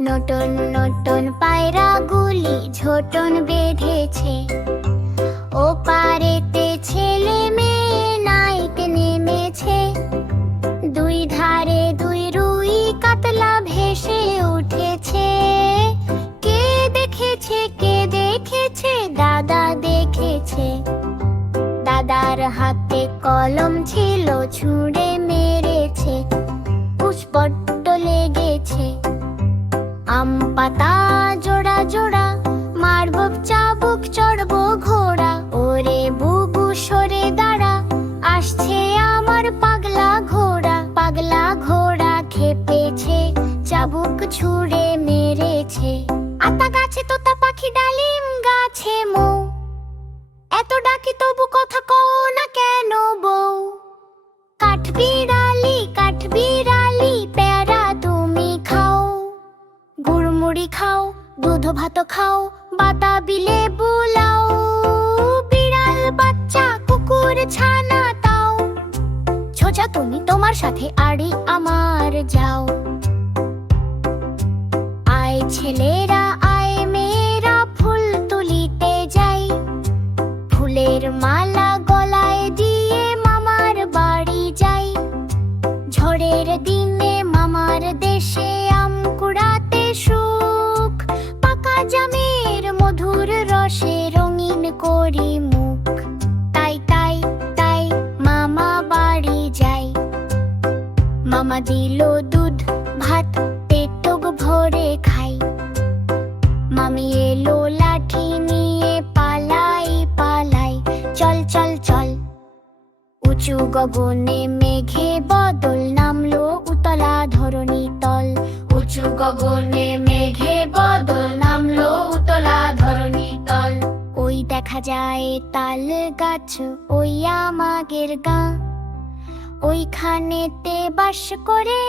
Norton Norton পায়রাগুলি Jhoton বেঁধেছে। ও পারেতে ছেলে মেয়ে নাইট নেমেছে। দুই ধারে দুই রুই কাতলা ভেসে উঠেছে। কে দেখেছে কে দেখেছে, দাদা দেখেছে। দাদার হাতে কলম ছিল, ছুঁড়ে মেরেছে। পুষ্পট্ট লেগেছে। আম পাতা জোড়া জোড়া, মারব, চাবুক, চড়ব, ঘোড়া। ওরে বুবু, সরে দাঁড়া, আসছে আমার পাগলা ঘোড়া। পাগলা ঘোড়া খেপেছে, চাবুক ছুঁড়ে মেরেছে। আতা গাছে, তোতা পাখি, ডালিম গাছে ভাত খাও বাতাবি লেবু লাও বিড়াল, বাচ্চা, কুকুর, ছানা তাও ছোজা তুমি তোমার সাথে আড়ি আমার যাও। আয় ছেলেরা মামা দিল দুধ, ভাত, পেটক ভরে খাই। মামি এলো লাঠি নিয়ে পালাই পালাই। চল চল চল। উঁচু গগনে মেঘে বদল নামলো উতলা ধরণী তল। উঁচু গগনে মেঘে বদল নামলো উতলা ধরণী তল। ওই দেখা যায় তাল গাছ, ওই আমাগের গা। ওইখানেতে বাস করে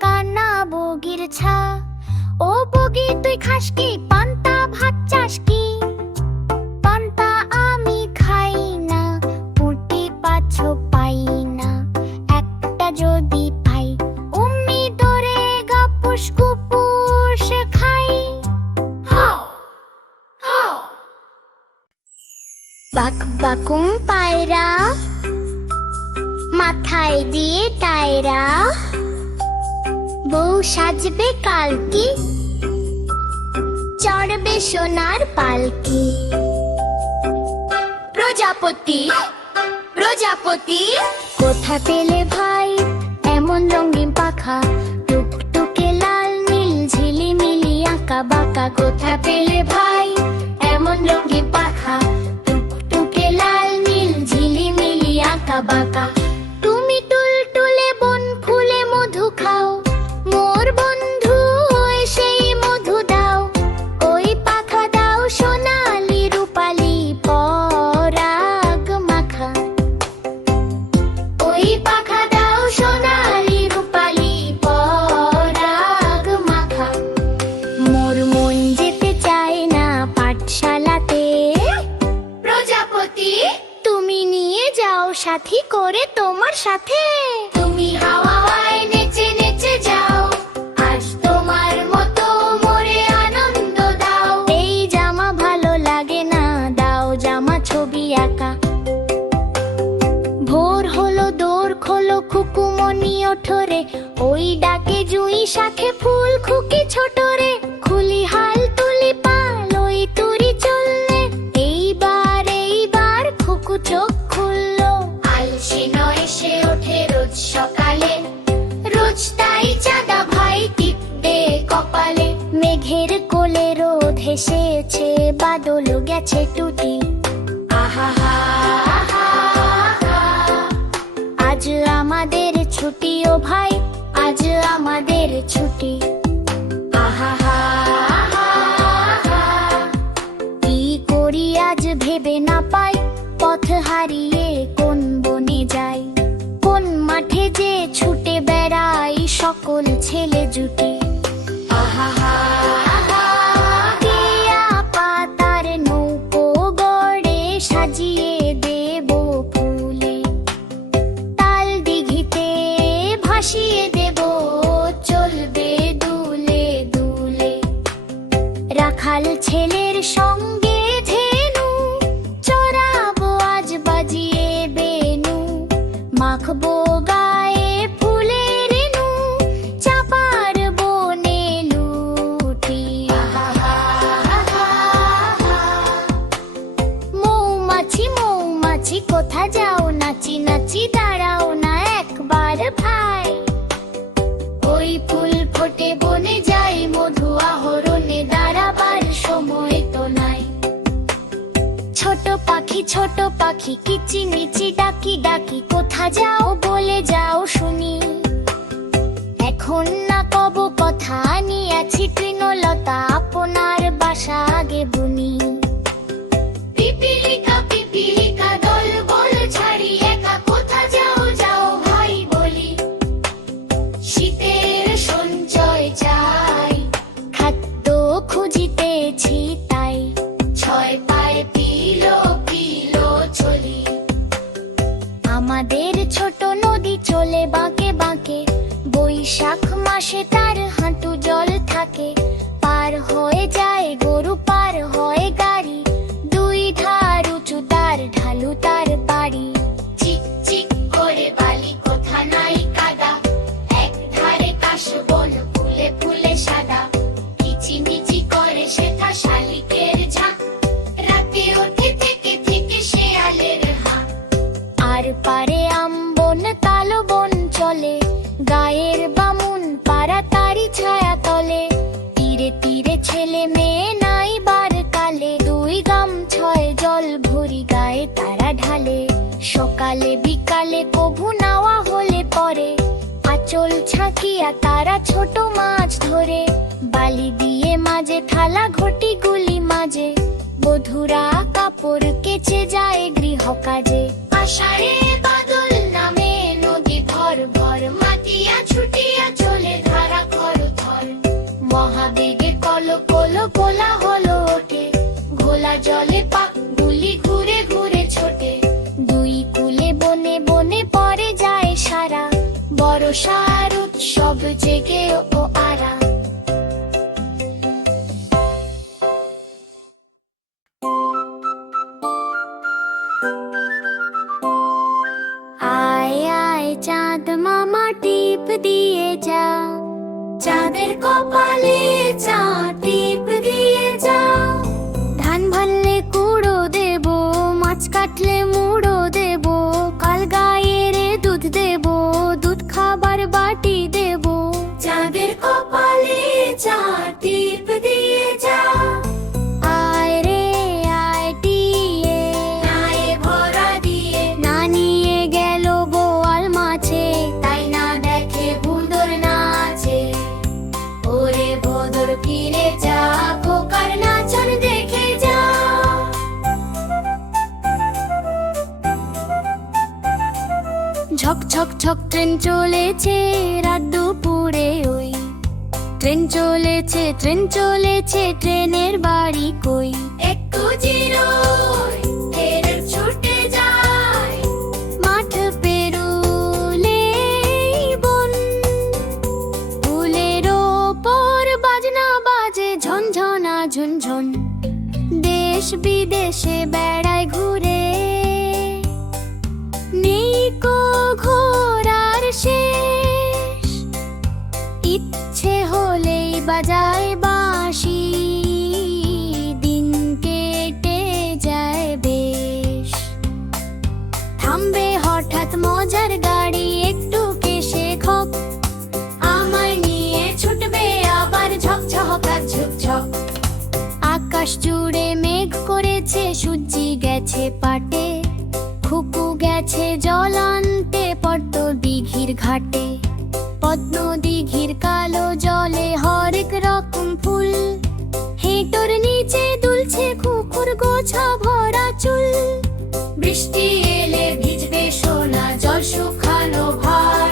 কানা বগির ছা। ও বগি, তুই খাস কি? পান্তা ভাত চাস কি? আমি পুটি একটা যদি পাই খাই। বাক বাকুম পায়রা। মাথায় দিয়ে টায়রা বউ সাজবে কালকি, চড়বে সোনার পালকি। প্রজাপতি প্রজাপতি। কোথা পেলে ভাই, এমন রঙিন পাখা? সাথে তুমি হাওয়ায় নেচে নেচে যাও। আজ তোমার মতো মোরে আনন্দ দাও। এই জামা ভালো লাগে না দাও জামা ছবি আঁকা। ভোর হলো দোর খোলো খুকুমনি ওঠরে ওই ডাকে জুই শাখে ফুল খুকি কোলে রোদ হেসেছে, বাদল গেছে টুটি। আজ আমাদের ছুটি ও ভাই, আজ আমাদের ছুটি। কি করি আজ ভেবে না পাই, পথ হারিয়ে কোন বনে যাই। কোন মাঠে যে ছুটে বেড়াই, সকল ছেলে জুটি। কোথা যাও নাচি নাচি, দাঁড়াও না একবার ভাই। ওই ফুল ফোটে, বনে যাই, মধু আহরণে, দাঁড়াবার সময় তো নাই। ছোট পাখি ছোট পাখি কিচি মিচি ডাকি ডাকি, কোথা যাও বলে যাও শুনি। এখন না কব কথা নিয়েছি তৃণলতা, আপনার বাসা আগে বুনি। পিপিলিকা মাসে তার ঢালে, সকালে, বিকালে কভু নাওয়া হলে পরে। আচল ছাকিয়া তারা ছোট মাছ ধরে। বালি দিয়ে মাঝে, থালা ঘটি গুলি মাঝে। বধুরা কাপড় কেচে যায় গৃহ কাজে আষাঢ়ে বাদল নামে, নদী ভর ভর, মাতিয়া ছুটিয়া চলে ধারা খর থর মহাবেগে কল কল গোলা হলো ওঠে, ঘোলা জলে বড়সার উৎসব জেগে ও আরা আয় আয় চাঁদ মামা টিপ দিয়ে যা। চাঁদের কপালে চলেছে রাত দুপুরে ওই। ট্রেন চলেছে ট্রেন চলেছে ট্রেনের বাড়ি কই? একটু জিরোয় পদ্ম দিঘির কালো জলে হরেক রকম ফুল। হেঁটোর নিচে দুলছে খুকুর গোছা ভরা চুল। বৃষ্টি এলে ভিজবে সোনা জল শুকানো ভার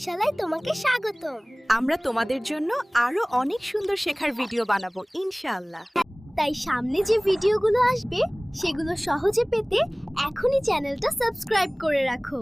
পাঠশালায় তোমাকে স্বাগতম। আমরা তোমাদের জন্য আরও অনেক সুন্দর শেখার ভিডিও বানাবো ইনশাআল্লাহ। তাই সামনে যে ভিডিওগুলো আসবে সেগুলো সহজে পেতে এখনই চ্যানেলটা সাবস্ক্রাইব করে রাখো।